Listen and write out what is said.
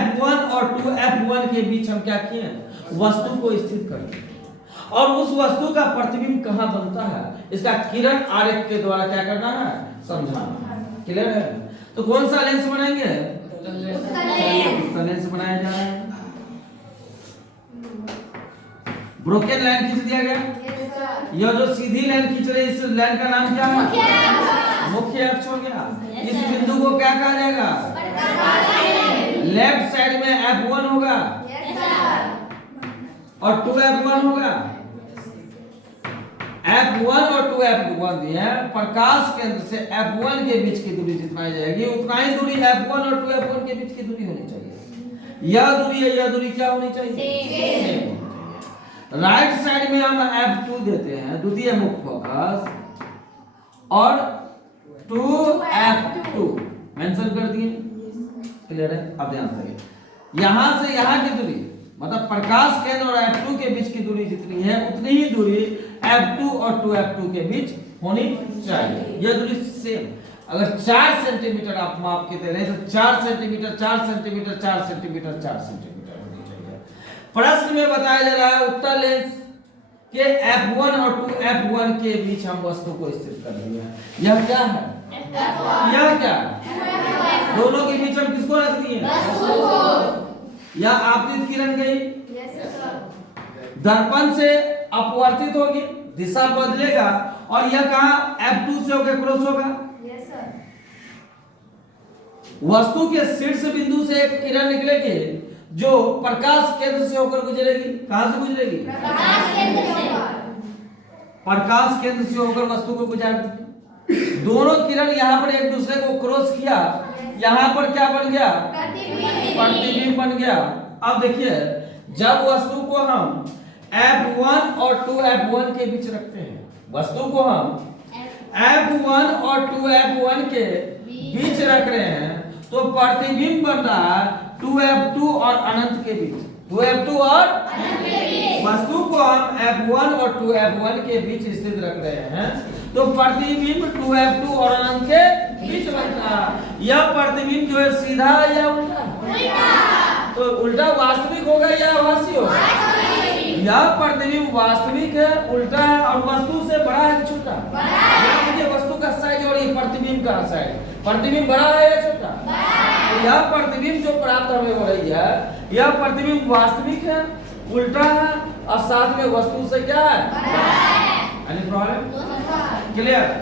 F1 और 2F1 के बीच हम क्या किए, वस्तु को स्थित कर दिए, और उस वस्तु का प्रतिबिंब कहाँ बनता है, इसका किरण आरेख के द्वारा क्या करना है, समझाना है। क्लियर है? तो कौन सा लेंस बनाएंगे, उत्तल लेंस बनाया जा रहा है। ब्रोकन लाइन खींच दिया गया। यह जो सीधी लाइन खींच रही है, इस लाइन का नाम क्या है, मुख्य अक्ष हो गया। इस बिंदु को क्या कहा जाएगा, लेफ्ट साइड में F1 होगा और 2F1 होगा। F1 और 2F1 दिए हैं, प्रकाश केंद्र से F1 के बीच की दूरी जितना जाएगी उतना ही दूरी F1 और 2F1 के बीच की दूरी होनी चाहिए। यह दूरी है, यह दूरी क्या होनी चाहिए, राइट साइड में हम F2 देते हैं, द्वितीय मुख्य फोकस, और 2F2 मेंशन कर दिए। क्लियर है? अब ध्यान से यहां से यहां की दूरी, मतलब प्रकाश केंद्र और F2 के बीच की दूरी जितनी है उतनी ही दूरी F2 और 2F2 के बीच होनी चाहिए। यह दूरी सेम। अगर 4 सेंटीमीटर आप माप के दे रहे हैं तो 4 सेंटीमीटर 4 सेंटीमीटर 4 सेंटीमीटर 4 सेंटीमीटर होनी चाहिए। प्रश्न में बताया जा रहा है उत्तल लेंस के F1 और 2F1 के बीच हम वस्तु को स्थित कर दिए हैं। यह क्या है, यह क्या, दोनों के बीच हम किसको रख दिए, यह आपतित किरण गई, दर्पण से अपवर्तित होगी, दिशा बदलेगा, और यह कहां F2 से होकर क्रॉस होगा। वस्तु के शीर्ष बिंदु से एक किरण निकलेगी जो प्रकाश केंद्र से होकर गुजरेगी। कहां से गुजरेगी, प्रकाश केंद्र से होकर वस्तु को गुजरती। दोनों किरण यहां पर एक दूसरे को क्रॉस किया, यहां पर क्या बन गया, प्रतिबिंब बन गया। अब देखिए, जब वस्तु को हम F1 और 2F1 के बीच रखते हैं, वस्तु को हम F1 और 2F1 के बीच रख रहे हैं, तो प्रतिबिंब बन रहा है 2F2 और अनंत के बीच। 2F2 और वस्तु को हम F1 और 2F1 के बीच स्थित रख रहे हैं, तो प्रतिबिंब 2F2 और अनंत के बीच बनता है। यह प्रतिबिंब जो है सीधा है या उल्टा, तो उल्टा वास्तविक होगा या आभासी होगा, यह प्रतिबिंब वास्तविक है, उल्टा है, और वस्तु से बड़ा है कि छोटा, देखिए वस्तु का साइज और ये प्रतिबिंब का साइज, प्रतिबिंब बड़ा है या छोटा, तो यह प्रतिबिंब जो प्राप्त हमें हो रही है, यह प्रतिबिंब वास्तविक है, उल्टा है, और साथ में वस्तु से क्या है, एनी प्रॉब्लम, क्लियर।